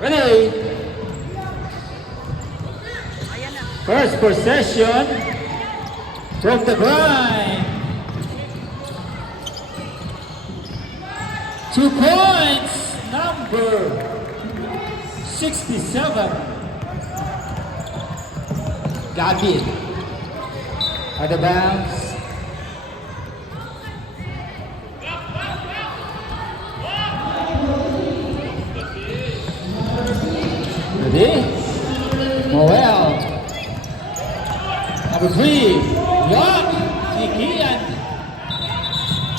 Ready? First possession from the grind. 2 points, number 67. Gavin. Out of bounds. Ready? Moel. Number 3. Block. Nikian.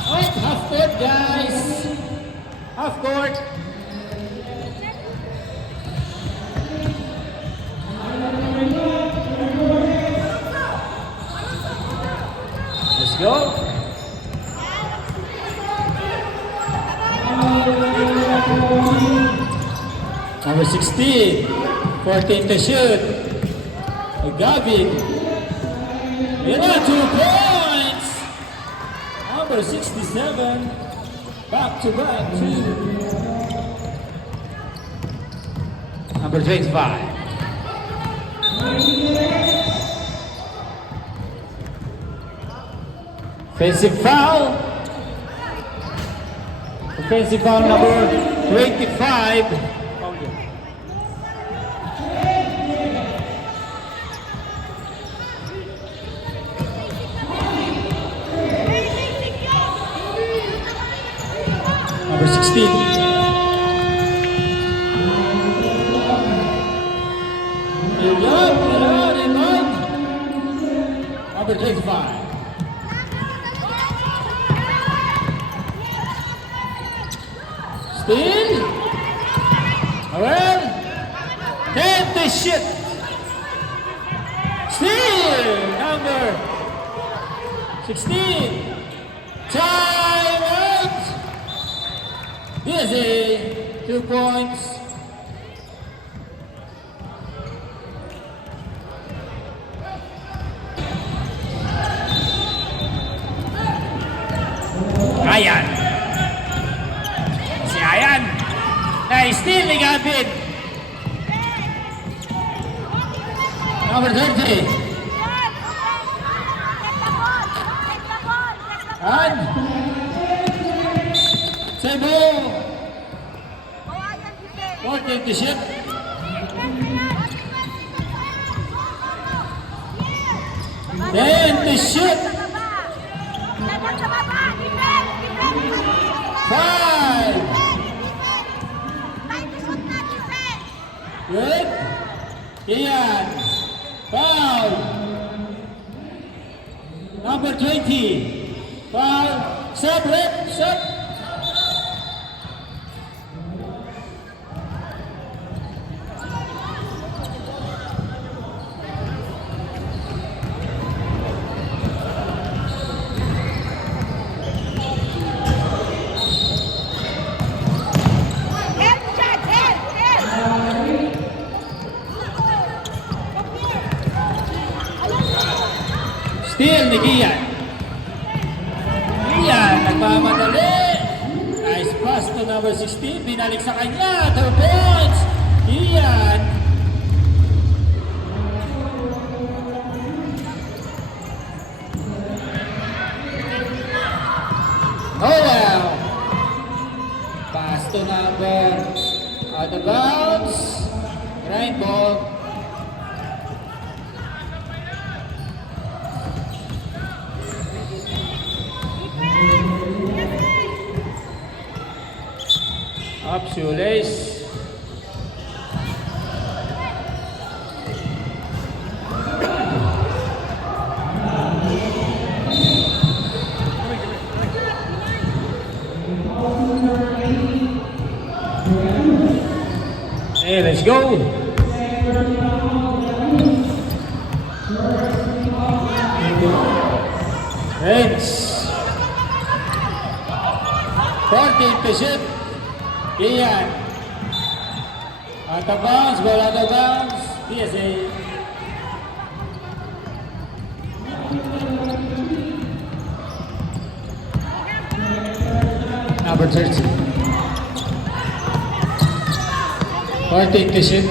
Right, half court, guys. Half court. Let's go. Number 16, 14 to shoot. Gavin. Yun na, 2 points. Number 67, back to back, 2. Number 25. Offensive foul. Offensive foul number 25. Number 16. Number 25. Still. Well, 10 to shoot. Still. Number 16. Time out. Busy. 2 points. Ayan. Si Ayan. Na-steal ni Gavin. Number 30. And Cebu. 14 to shoot. Then to shoot. 5. Good. Ian. Foul. Number 20. Foul. Separate. Set. Steal ni Gian. Gian, nagmamadali. Nice pass to number 16. Binalik sa kanya. 2 points. Gian. Oh well. Pass to number out of bounds. Grind ball. Up shoelace. Hey, let's go. Reds. 14 to shoot. Ian. Out of bounds, ball out of bounds. PSA. Number 30. 14 to shoot.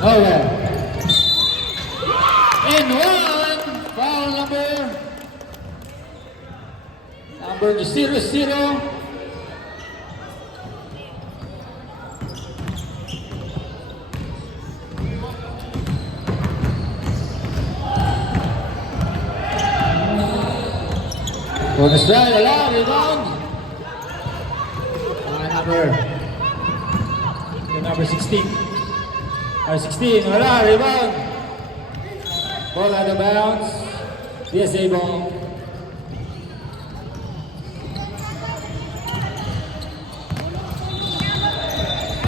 Oh well. And one. Foul number 0-0. Bonus try, wala, rebound. Number 16. Or 16, wala, rebound. Ball out of bounds. DSA ball.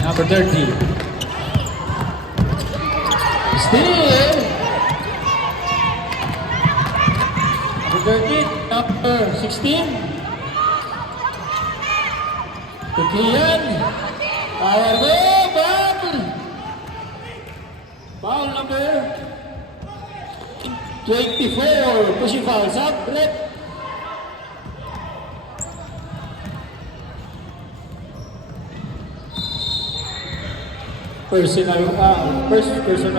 Number 30. Still. Number 13. Number 16. Tukian. Power move. Foul number 24. Pushing foul. Sub. Red. Personal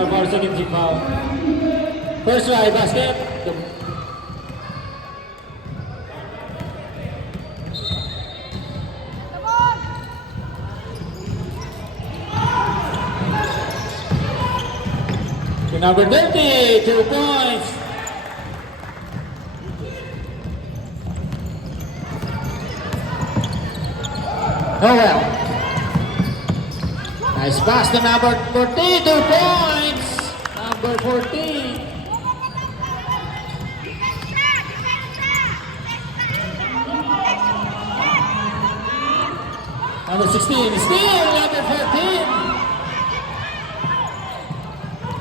foul, second team foul. First try, basket. To number 30, 2 points. Oh well. Nice pass to number 14, 2 points. Number 14. Number 16, still number 14.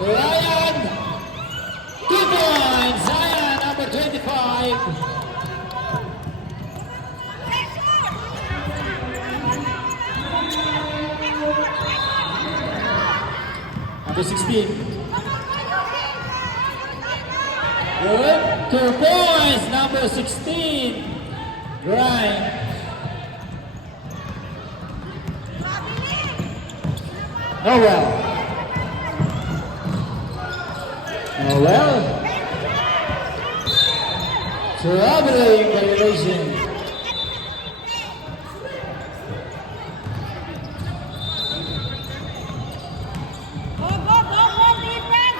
Ryan, 2 points. Zion, number 25. Number 16. Good. 2 points. Number 16. Grind. Oh well. Oh well. Traveling violation.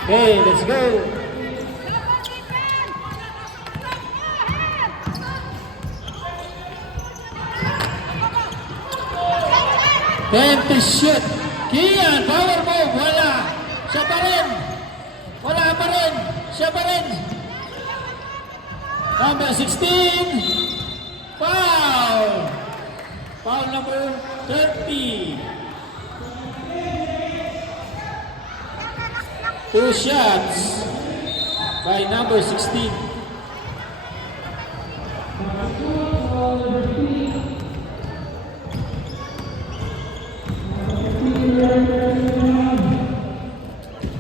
Okay, let's go. Time to shoot. Kian, power move. Wala. Siya pa rin. Wala pa rin. Siya pa rin. Number 16. Foul. Foul number 30. 2 shots by number 16.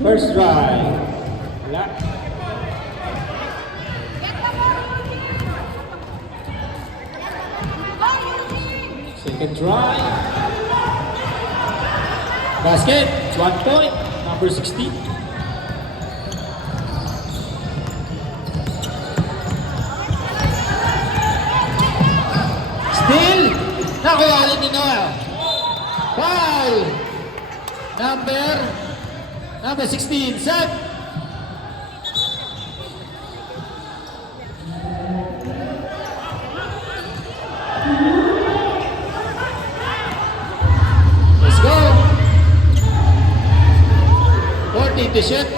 First drive. Wala. Second drive. Basket. 1 point. Number 16. Still, nakuha ulit ni Noel. Foul. Number 16, set. Let's go. 14 to shoot.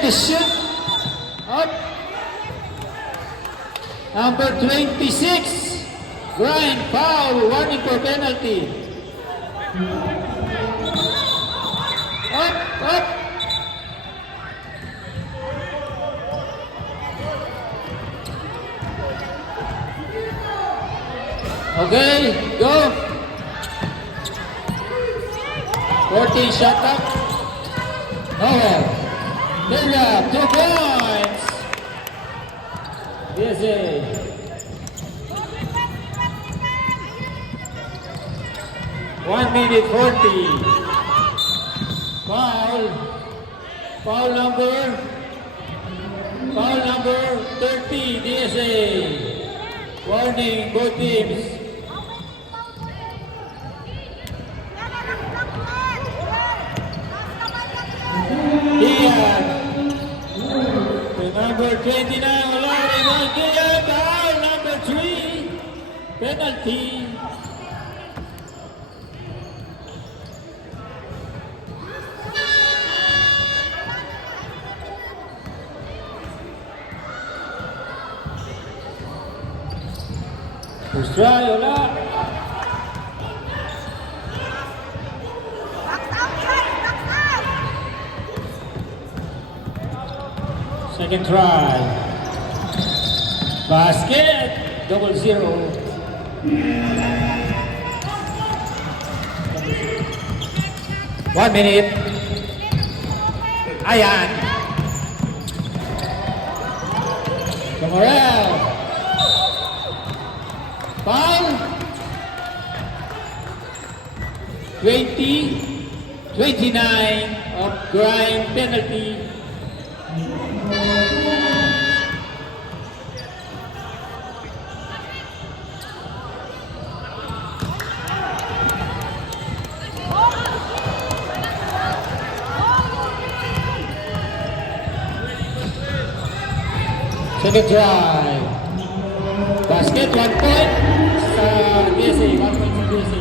To shoot up. Number 26. Grind, foul, warning for penalty. Up. Okay, go. 14 shot up. Oh, there you go, 2 points. DSA. One minute 40. Foul number 30, DSA. Warning, both teams. Kian. The number 29, wala rin. Kian, foul number 3. Penalty. First try, wala. Second try. Basket. 0-0. One minute. Ayan. Camarel. Foul. 29 of grind penalty. Second drive. Basket, 1 point sa DSA. 1 point sa DSA.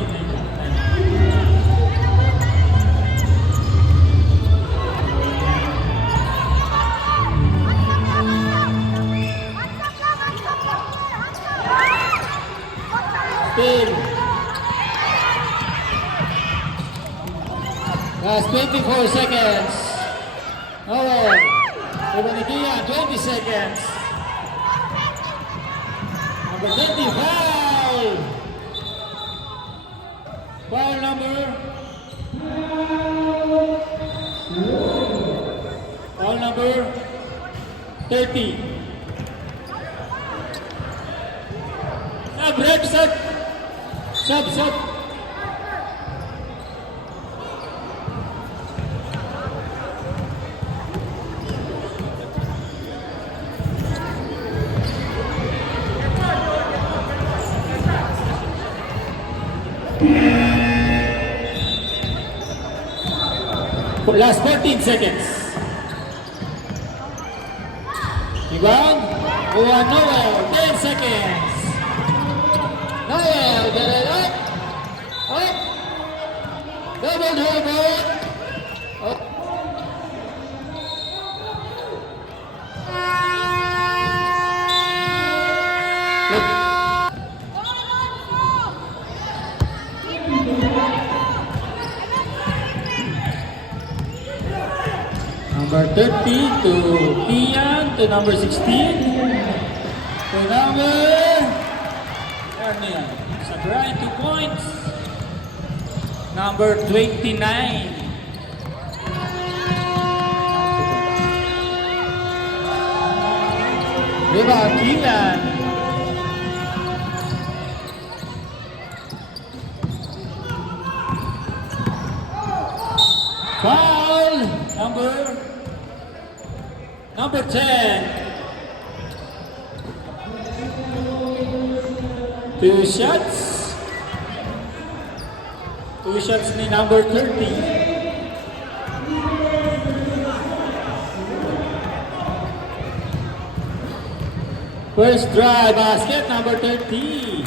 Still. Last 24 seconds. Oh, Ibanikia, 20 seconds. Number 20, foul! Foul number 30. Break, sub. Last 14 seconds. Rebound. Noel, 10 seconds. Noel, get it up. Up. Double dribble. Up. Number 30 to Tian, to number 16, to number, sa grind 2 points, number 29. Diba, Tian? Foul, number 10. 2 shots. 2 shots ni number 30. First try basket, number 30.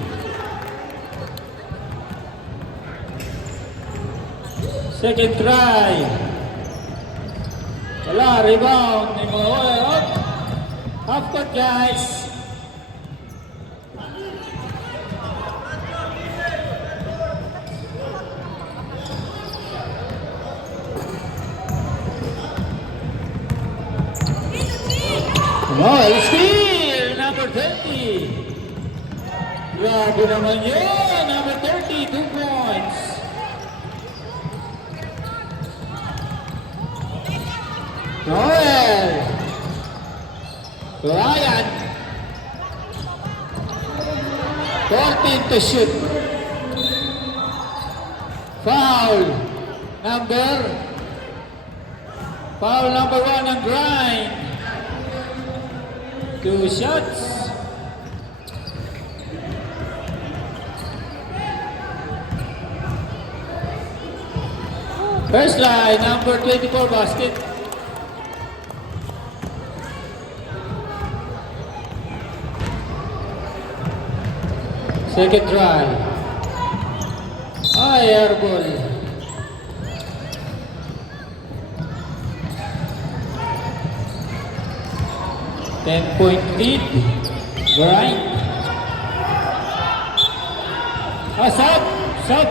Second try. Wala, rebound ni Moel. Half court, guys. Moel steal, number 30. Grabe naman yun, number 30, 2 points. Noel. Ryan. 14 to shoot. Foul number 1 ang grind. 2 shots. First line, number 24 basket. Second try. Ay, airball. Ten-point lead. Grind. Sub.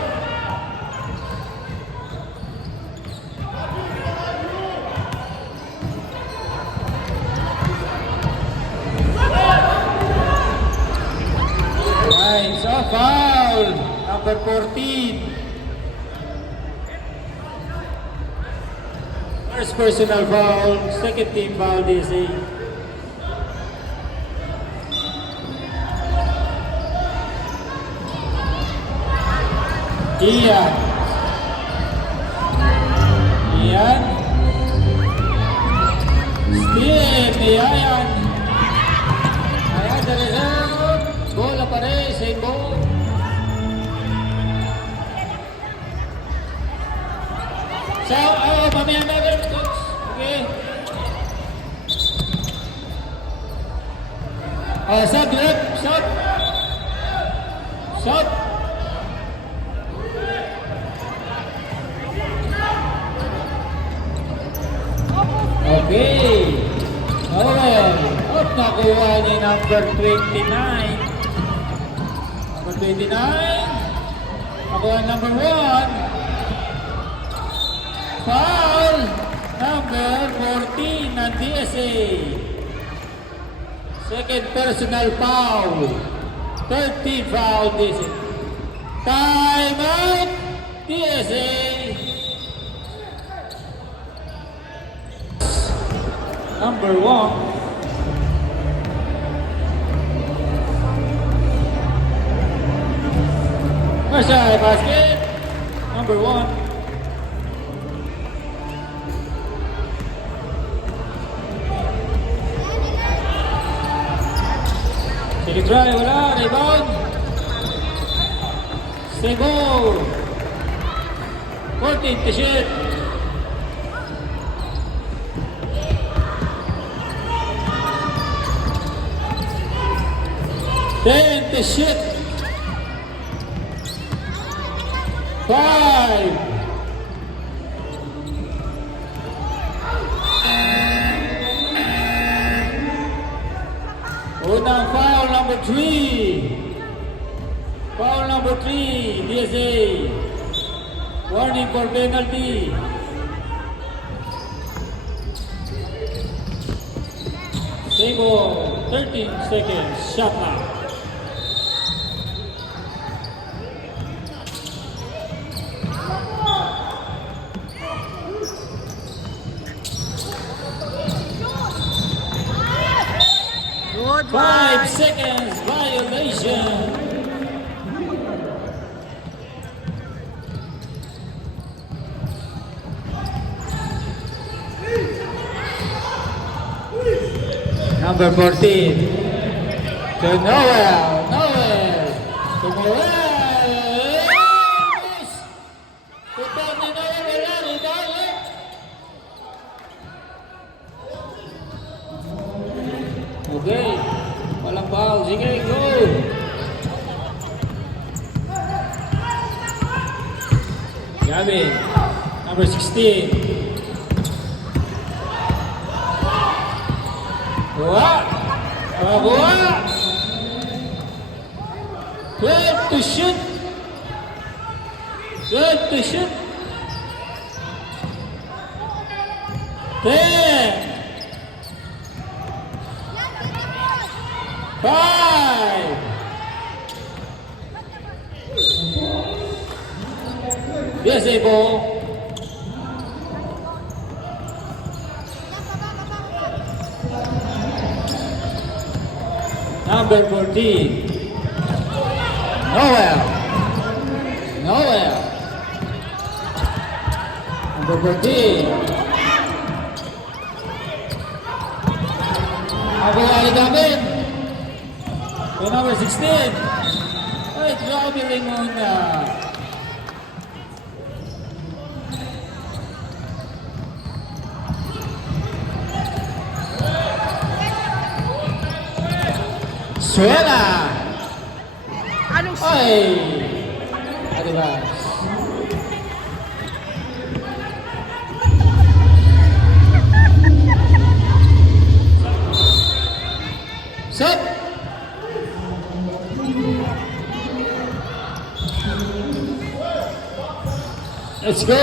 Right, so foul. Number 14. First personal foul. Second team foul, DC. Ian. Steve, Ayan sa reserve. Bola pa rin, same ball. So, mamaya natin, coach. Okay. Sub, left, sub. Okay. Alright. At nakuha ni number 29. Number 29. Nakuha number 1. Foul. Number 14 ng DSA. Second personal foul. Third team foul DSA. Time out. DSA. Number 1. Masay basket. Number 1. Sige try, wala. Rebound. Stay ball. 14 to shoot. Then the shoot. 5. Unang foul number 3. Foul number 3, DSA. Warning for penalty. Save ball. 13 seconds. Shot clock. Good 5 seconds violation. Number 14. To Noel. To Morales. To Tony Noel. Rebound. Okay. Walang foul. Sige, go. Gavin. Number 16. Buha. 12 to shoot. 10. 5. DSA ball. Number 14. Noel. Noel. Number 14. Ako yung gamit. Yung number 16. Ay, traveling muna. Suela. Anong Ay. Adivas. Set. Let's go.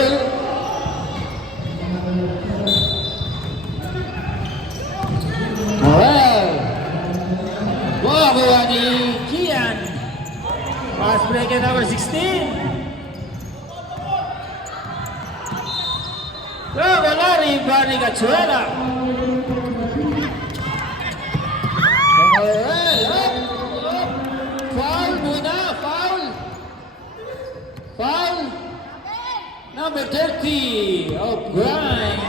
Morel. Bukakuha ni Kian. Fast break at number 16. Wala rin ba ni Gatsuela? Morel. Up. Foul muna. Foul. Foul. Number 30 of Grind.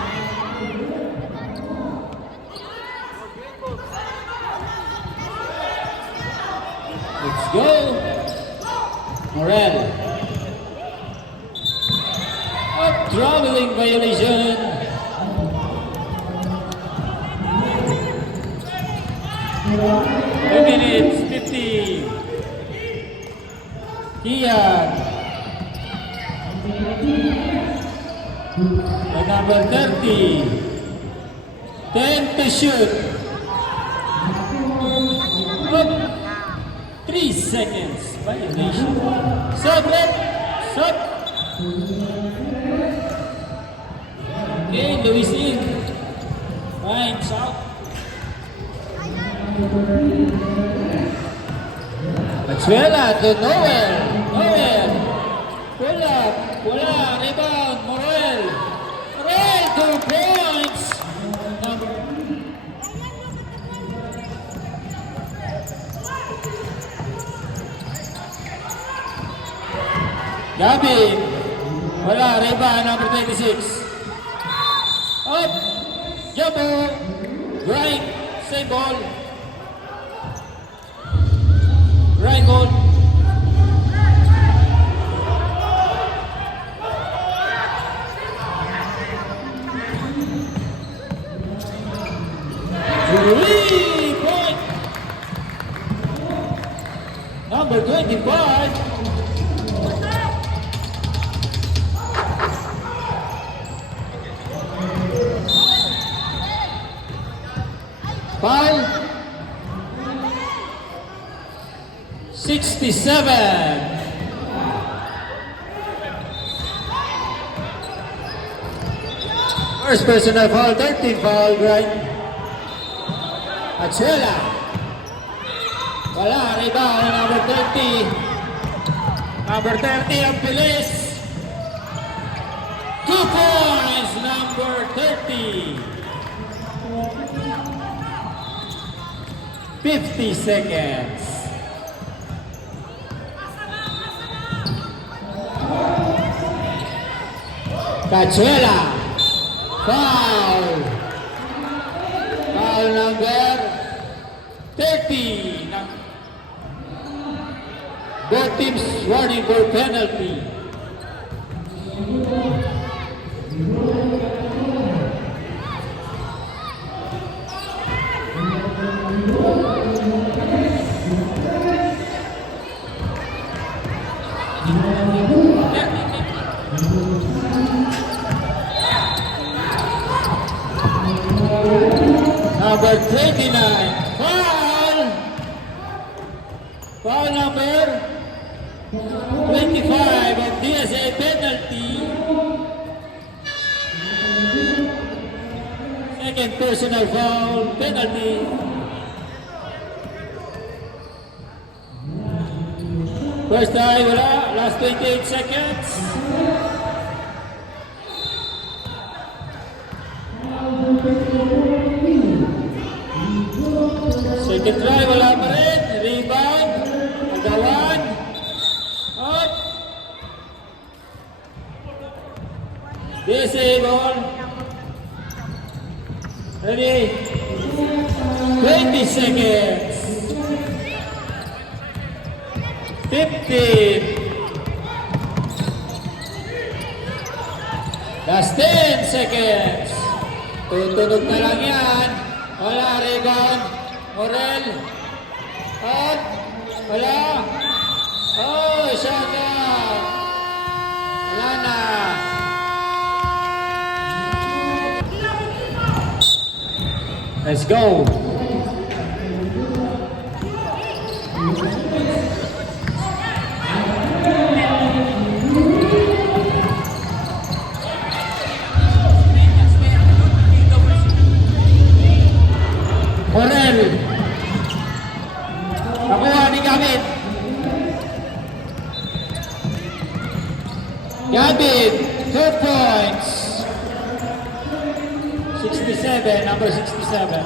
Let's go. Morel. Up, traveling violation. Two minutes, 50. Kian. The number 30. 10 to shoot. Up. 3 seconds. Violation. Sub, red. Sub. Okay, Luis in. Fine, south. Gatsuela to Noel. Noel. Pull up. Wala. Rebound. Morel. Morel. 2 points. Number Gavin. Wala. Rebound. Number 26. Up. Jumbo. Grind. Same ball. Right goal. Three-point. Number 25. Foul. 67. First personal foul, 13 foul, right? Gatsuela. Wala, rebound na number 30. Number 30 ang bilis. 2 points, number 30. 50 seconds. Gatsuela. Foul. Foul number 30. Both teams warning for penalty. Number 29. Foul. Foul number 25 of DSA penalty. Second personal foul penalty. First time, wala. Last 28 seconds. Second try, wala pa rin. Rebound. Agawan. Ready? 20 seconds. 15. Last 10 seconds. Tutunog na lang yan. Wala, rebound. Morel. At wala. Oh, shot out. Wala na. Let's go. Morel. Nakuha ni Gabit. Gabit, 2 points. 67, number 67.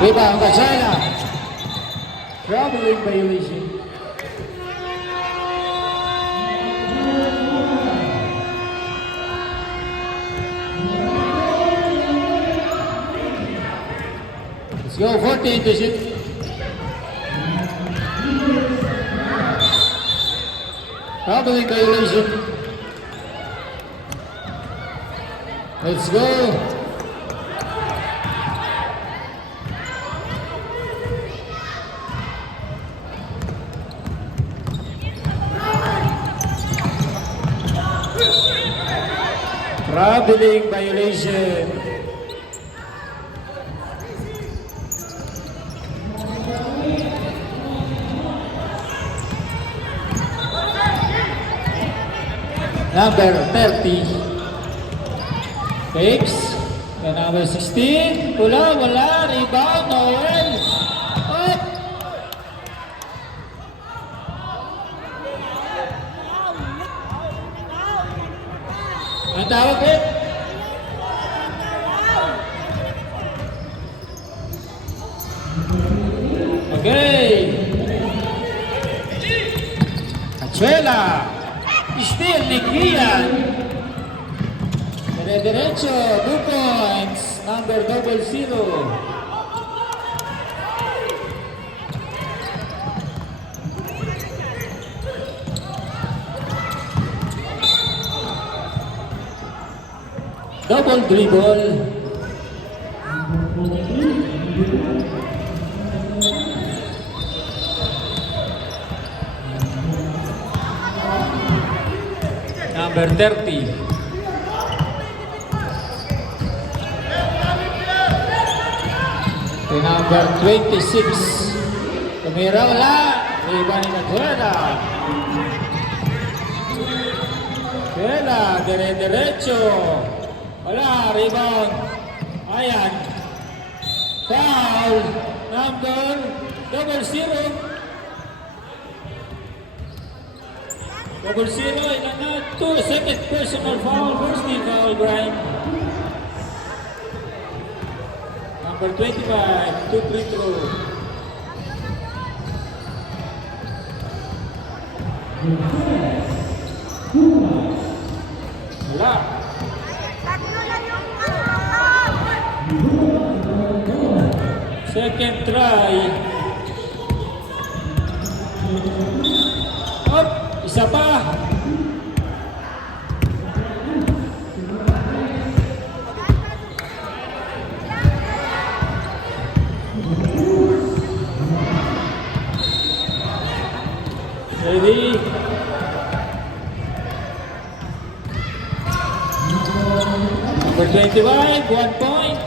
Rebound, China. Traveling violation. Let's go, 14 to shoot. Traveling violation. Let's go. Traveling violation. Number 30. Fakes. And number 16. Wala. Rebound. Noel. Up. Ang tawag eh? Okay. Achela. Still ni Kian. Dire-diretso. 2 points. Number 00. Double dribble. Number 30. The number 26. Tumira wala. Rebound ni Cajuela. Cajuela, dire-diretso. Wala, rebound. Ayan. Foul. Number 00. 00, ilan na? 2, second personal foul. First team foul, Brian. Number 25, 2 free throw. Wala. Second try. Up, isa pa. Ready? Number 25, 1 point.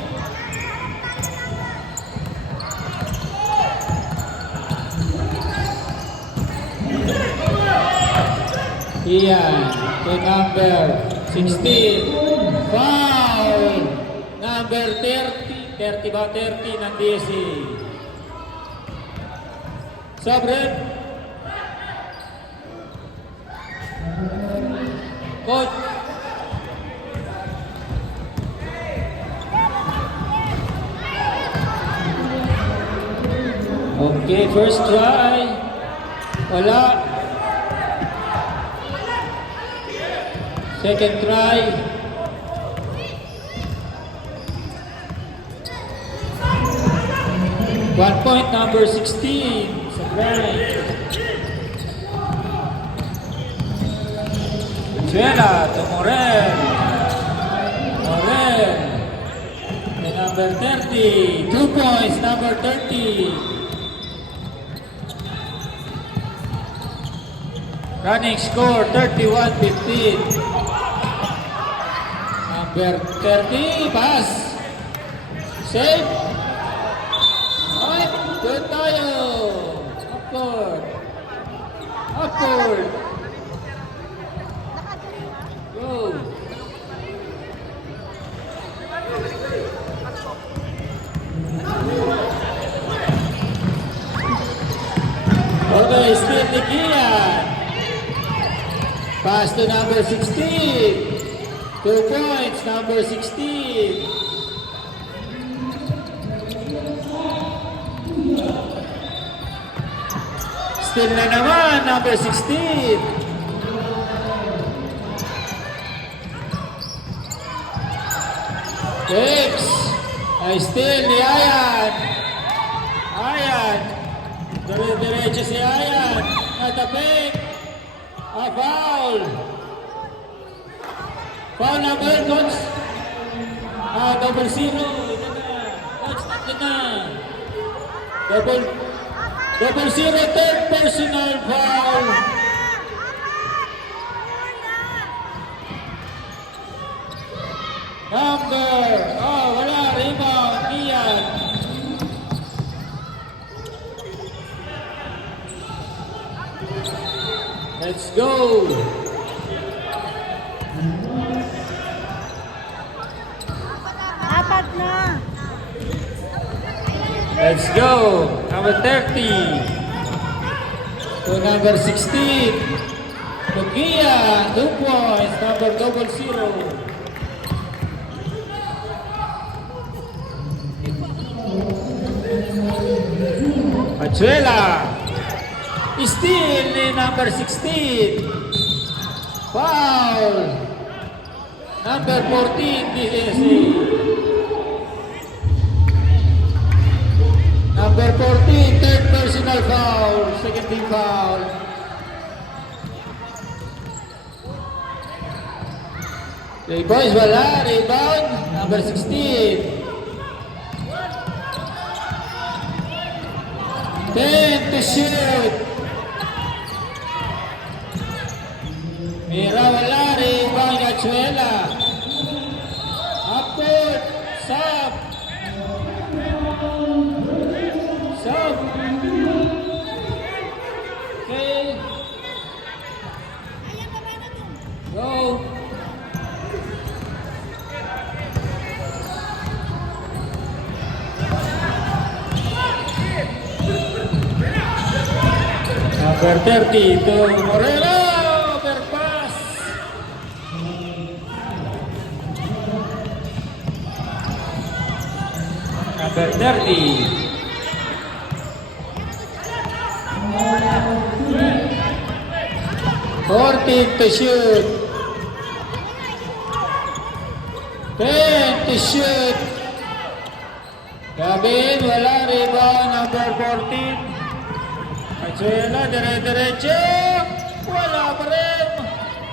Iyan, to number 16. Foul. Number 30, 30 ba 30 ng DSC. Sabret. Coach. Okay, first try. Wala. Second try. One point, number 16. Sabret. Venezuela to Morel. Morel. The number 30. 2 points, number 30. Running score 31-15. Number 30, pass. Save. Okay, good tayo. Upward. Upward. Go. Okay, still ni Kian. Pass to number 16. 2 points, number 16. Still na naman, number 16. Takes. Ay still ni Ayan. Ayan. Dire-diretso si Ayan. Natapik. Foul. Foul number, coach. Double zero. Coach, natin na. Double zero, third personal foul. Number. Wala. Rebound. Iyan. Let's go. Apat na. Let's go. Number 30. To number 16. Tugia. 2 points. Number 00. Pachuela. Steal ni number 16. Foul. Number 14, DSC. Number 14, third personal foul. Second team foul. Okay, boys, wala. Rebound. Number 16. 10 to shoot. Mira, wala. Rebound, Gachuela. Upward. Sub. Sub. Okay. Go. Number 30 to Morelo. Overpass. Number 30. To shoot. 10 to shoot. Gabin, wala. Rebound, number 14. Pachuela, dire-diretso. Wala pa rin.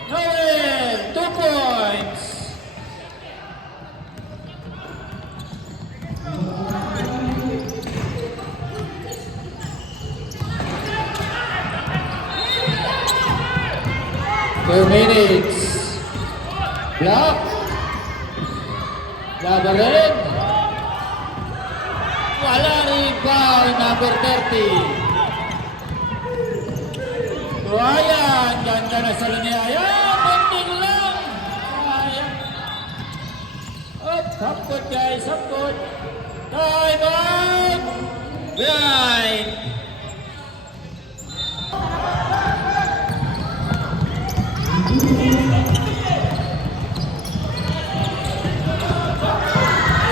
Noel, 2 points. Two minutes. Block. Labarin. Wala rebound, number 30. So ayan, ganda na sa linya. Ayan, konting lang. Ayan. Up, hapkot guys, hapkot. Time out! Behind!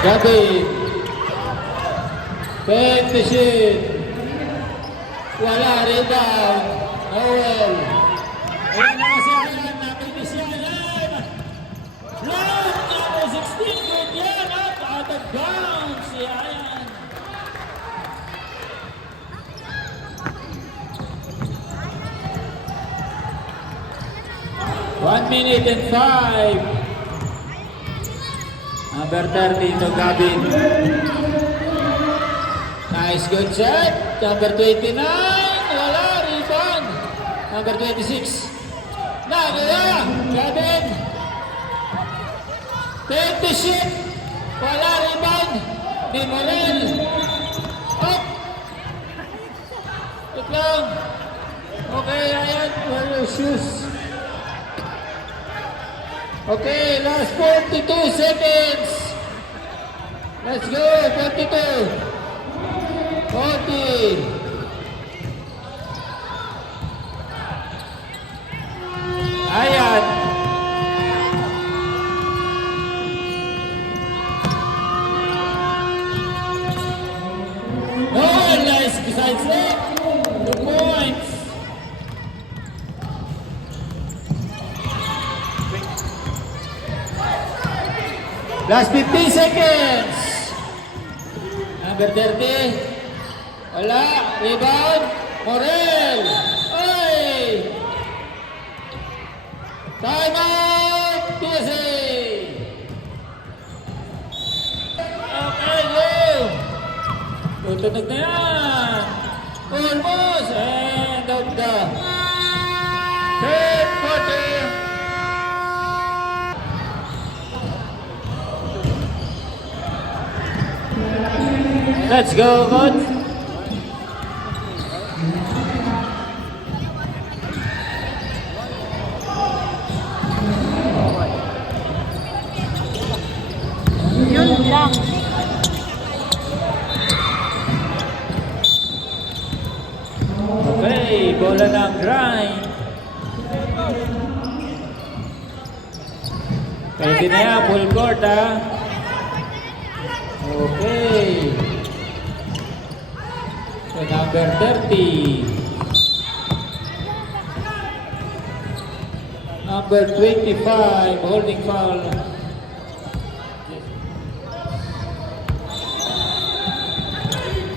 Gabi. Petition. Wala, rebound. Noel. Ayan na kasi ayan, nakinis yan. Ayan. Block, number 16. Good yan. Out of bounds. Si Ayan. One minute and 5. Number 30 to Gavin. Nice, good shot. Number 29. Wala, rebound. Number 26. Nagawa. Gavin. 20 shoot. Wala, rebound. Di Morel. Up. Look lang. Okay, ayan. Wear your shoes. Okay, last 42 seconds. Let's go, 42. 40. Ayan. Oh, nice besides that. 2 points. Last 15 seconds. Number 30. Wala. Rebound. Morel. Oy. Time out. PSA. Okay, go. Tutunog na yan. Almost. And out the third quarter. Let's go, coach. Yun lang. Okay, bola ng grind. Pwede na yan, full court ha. Okay. So number 30. Number 25, holding foul.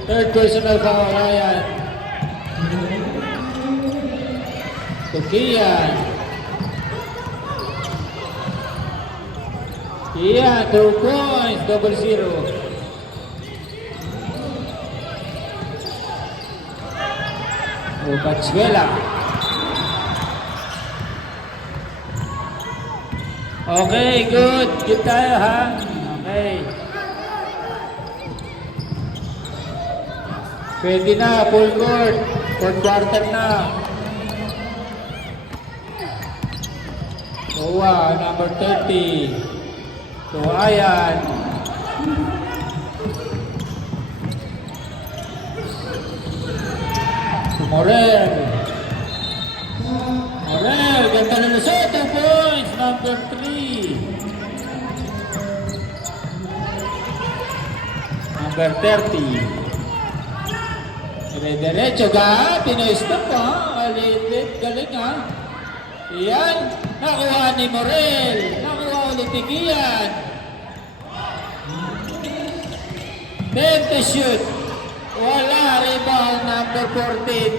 Third personal foul, Ryan. To Kian. Kian, 2 points, 0-0. Pachuela. Okay, good. Good tayo ha. Okay. Pwede na, full court. Fourth quarter na. Noah, number 30. So, Ayan. Morel. Morel, ganda na sa 2 points. Number 3. Number 30. Dire-diretso ka. Pino-stop ha. Alit, galing ha. Iyan. Nakuha ni Morel. Nakuha ulit ni Kian. 20 shoot. Wala, rebound number 14.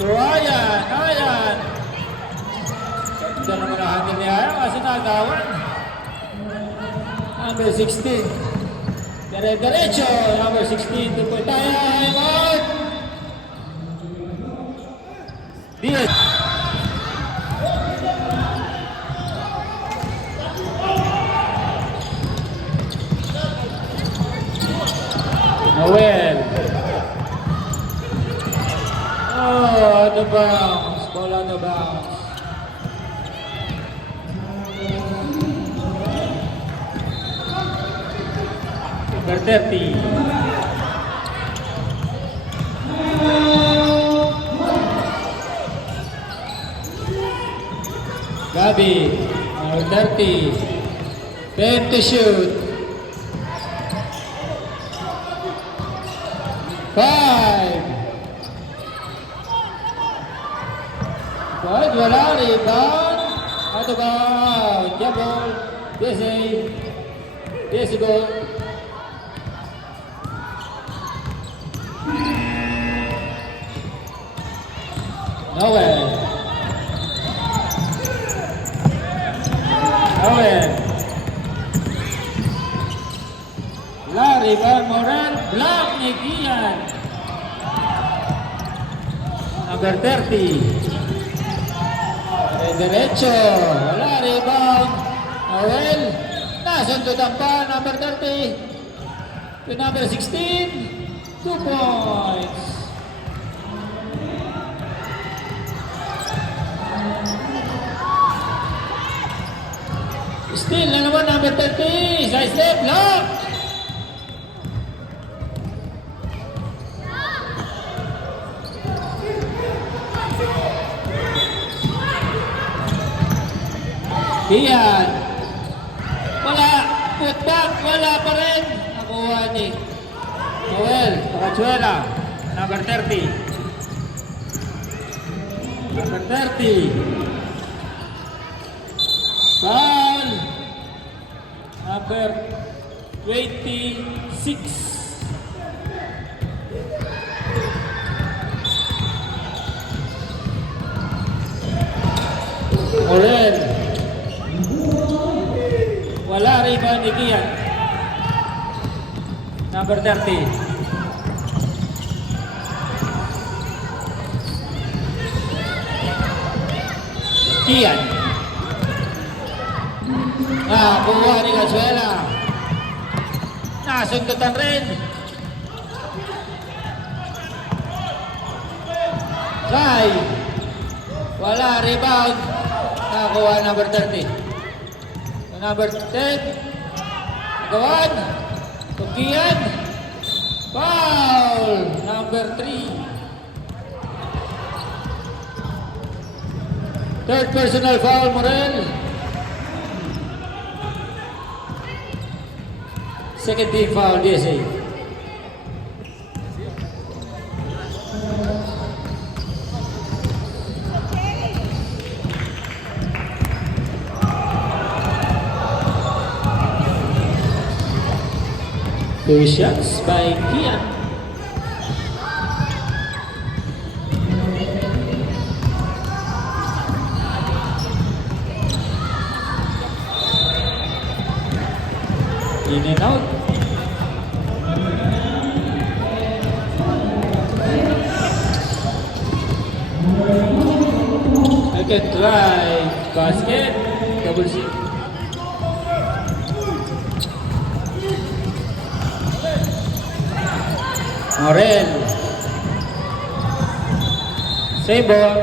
So, Ayan. Ito naman ang hangin ni Ayan kasi nagawan. Number 16. Dire-diretso, number 16. Tupo tayo, I'm out. Diaz. Noel. Oh, out of bounds. Ball out of bounds. number 30. Gabi, number 30. 10 to shoot. 5. Good, wala, rebound. Ato ba? Jabol. Desi. Desi goal. Noel. Noel. Larry Van Moran. Block ni Kian. Number 30. Derecho. Wala, rebound. Noel. Nasundutan pa. Number 30. To number 16. 2 points. Still na naman number 30. Side step. Block. Kian. Wala. Put back. Wala pa rin. Nakuha ni Noel. Pacachuela. Number 30. Number 30. Foul. Number 26. Morel. Wala, rebound ni Kian. Number 30. Kian. Kuha ni Cachuela. Nasundutan rin. Try. Wala, rebound. Nakuha number 30. Number 10. Gawan. Tugian. Foul. Number 3. Third personal foul, Morel. Second team foul, DSA. Two shots by Kian. In and out. I can try basket, double C. Morel. Same ball.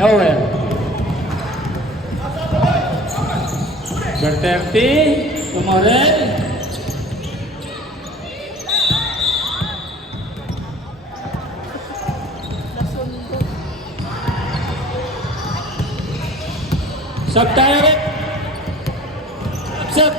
Noel. Berterti ke Morel. Sub direct. Sub.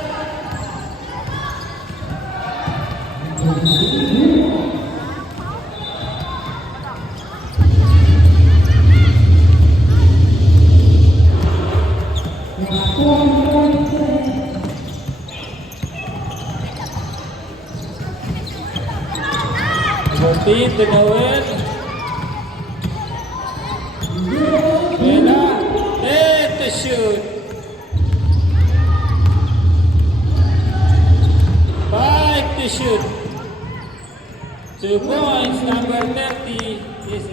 Routine to Noel. Bella. And to shoot. 5 to shoot. 2 points, number 30. Yes,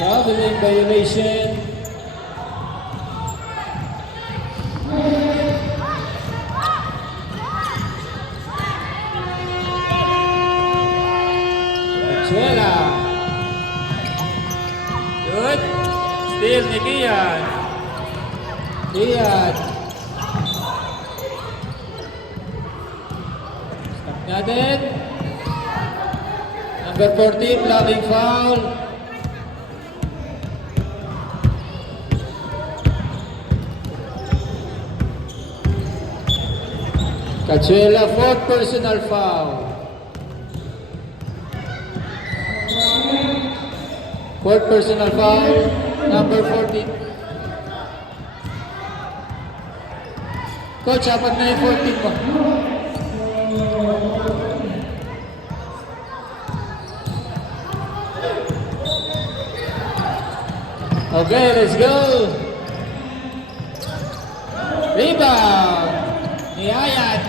traveling violation. Cazuela. Good. Steal ni Kian. Kian. Stop natin. Number 14, blocking foul. Cazuela, fourth personal foul. Fourth personal foul, number 14. Coach, apat na yung 14 mo. Okay, let's go. Rebound. Ni Ayan.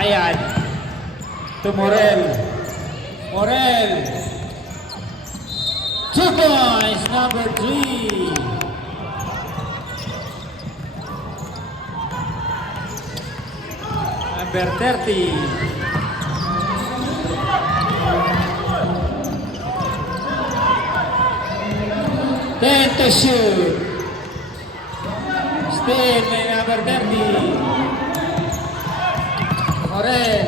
Ayan. To Morel. Morel. 2 points, number 3. Number 30. Then to shoot. Still may number 30. Morel.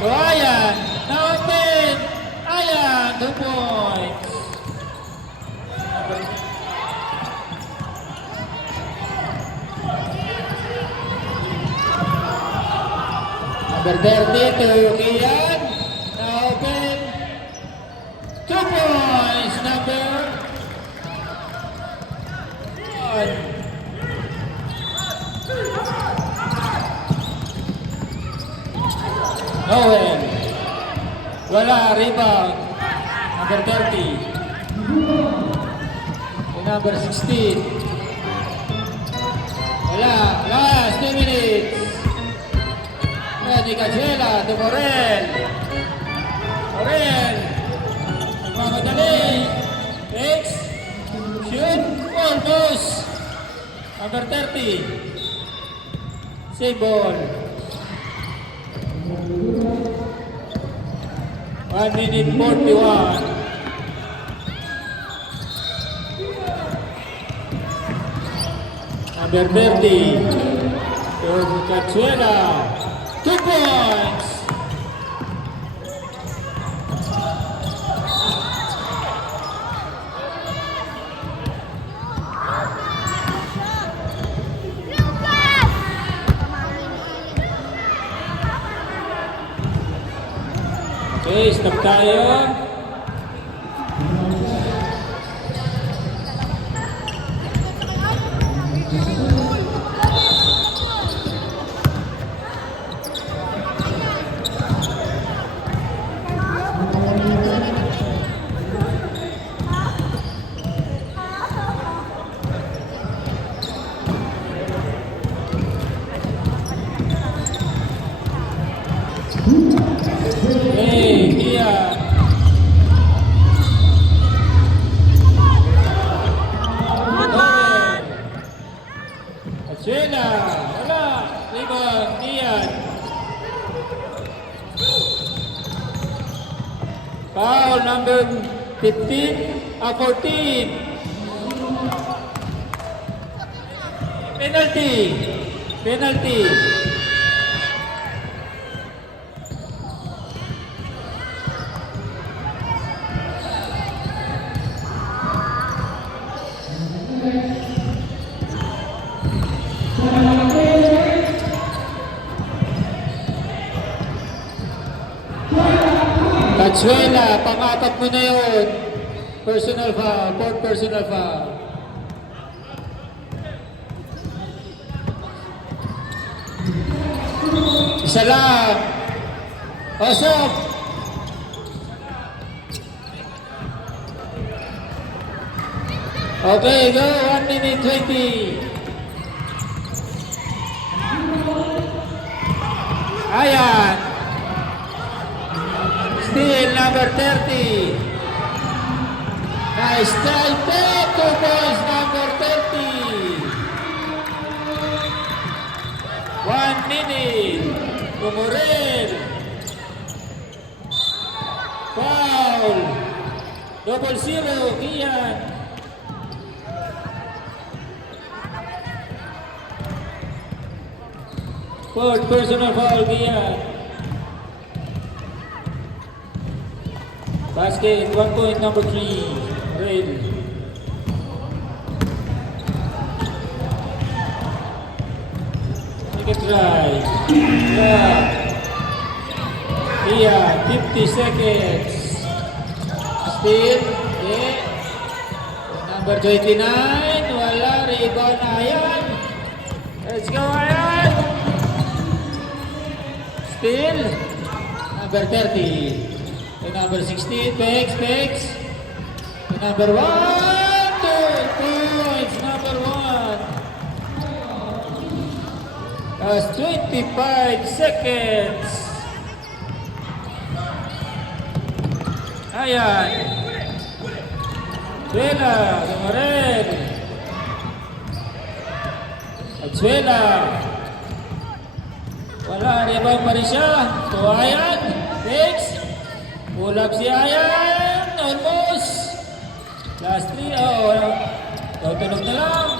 To Ayan. Now open. Ayan. 2 points. Number 30 to Kian. Now open. 2 points. Number 1. Noel. Wala, rebound. Number 30. To number 16. Wala, last 2 minutes. Ready Cazuela to Morel. Morel. Nagmamadali. Takes. Shoot. Almost. Number 30. Save ball. 1 minute 41. Number 30. To Cazuela. 2 points. Okay, stop tayo. Hey, Kian. Cazuela. Wala. Rebound. Kian. Foul number 15. 14. Penalty. Penalty. Cazuela, pang-apat mo na yun. Personal foul, fourth personal foul. Isa lang. Osok. Okay, go. 1 minute 20. Ayan. Still number 30. Nice try. 2 points, number 30. 1 minute Gumorel. Foul. Double zero, Kian. Fourth personal foul, Kian. Basket, 1 point, number 3. Red. Take a try. Yeah. Kian, 50 seconds. Still, yeah. Number 29, wala, rebound Ayan. Let's go Ayan. Still, number 30. To number 16, Pex. To number 1, 2 points, number 1. That's 25 seconds. Ayan. Suela, Gumorel. Atsuela. Wala, rebound pa rin siya. So Ayan, Pex. Pull up si Ayan. Almost. Last 3. Tutunog na lang.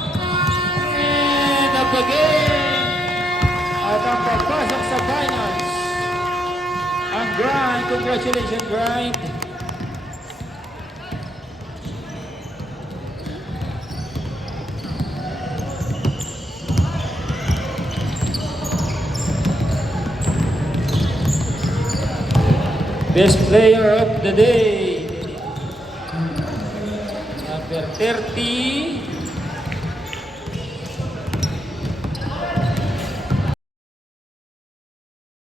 And up again. At ang pagpasok sa finals. Ang Grind. Congratulations, Grind. Best player of the day. Number 30.